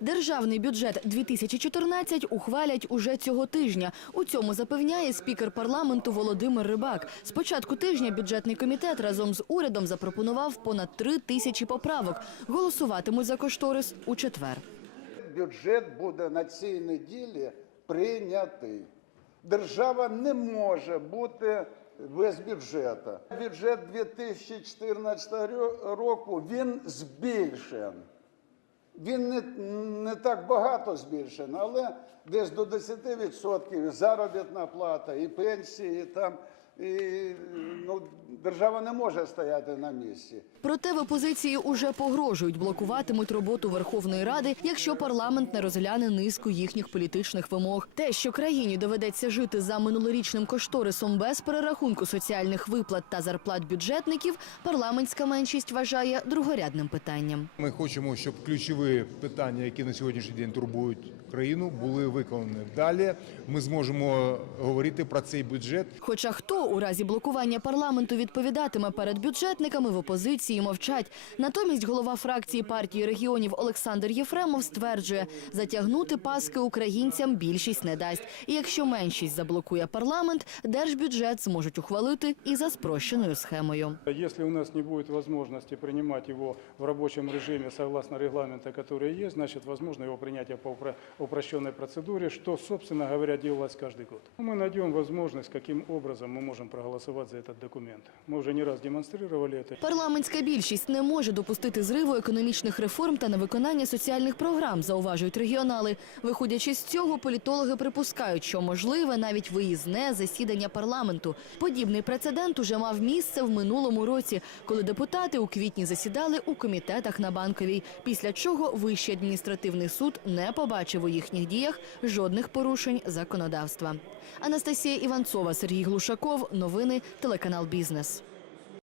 Державний бюджет 2014 ухвалять уже цього тижня. У цьому запевняє спікер парламенту Володимир Рибак. З початку тижня бюджетний комітет разом з урядом запропонував понад три тисячі поправок. Голосуватимуть за кошторис у четвер. бюджет буде на цій неділі прийнятий. Держава не може бути без бюджету. Бюджет 2014 ро- року він збільшен. Він не, не так багато збільшений, але десь до 10% заробітна плата і пенсії там. І, ну, держава не може стояти на місці. Проте в опозиції уже погрожують блокуватимуть роботу Верховної Ради, якщо парламент не розгляне низку їхніх політичних вимог. Те, що країні доведеться жити за минулорічним кошторисом без перерахунку соціальних виплат та зарплат бюджетників, парламентська меншість вважає другорядним питанням. Ми хочемо, щоб ключові питання, які на сьогоднішній день турбують країну, були виконані. Далі ми зможемо говорити про цей бюджет Хоча хто у разі блокування парламенту відповідатиме перед бюджетниками в опозиції мовчать. Натомість голова фракції партії регіонів Олександр Єфремов стверджує, затягнути паски українцям більшість не дасть. І якщо меншість заблокує парламент, держбюджет зможуть ухвалити і за спрощеною схемою. Если у нас не будет возможности принимать его в рабочем режиме согласно регламента, который есть, значит, возможно его принятие по упро- упрощенной процедуре, что, собственно говоря, делалось каждый год. Мы найдем возможность, каким образом мы можем проголосовать за этот документ. Мы уже не раз демонстрировали это. Парламентська більшість не може допустити зриву економічних реформ та невиконання соціальних програм, зауважують регіонали. Виходячи з цього, політологи припускають, що можливе навіть виїзне засідання парламенту. Подібний прецедент уже мав місце в минулому році, коли депутати у квітні засідали у комітетах на банковій. Після чого Вищий адміністративний суд не побачив у їхніх діях жодних порушень законодавства. Анастасія Іванцова, Сергій Глушаков. Новини телеканал Бізнес.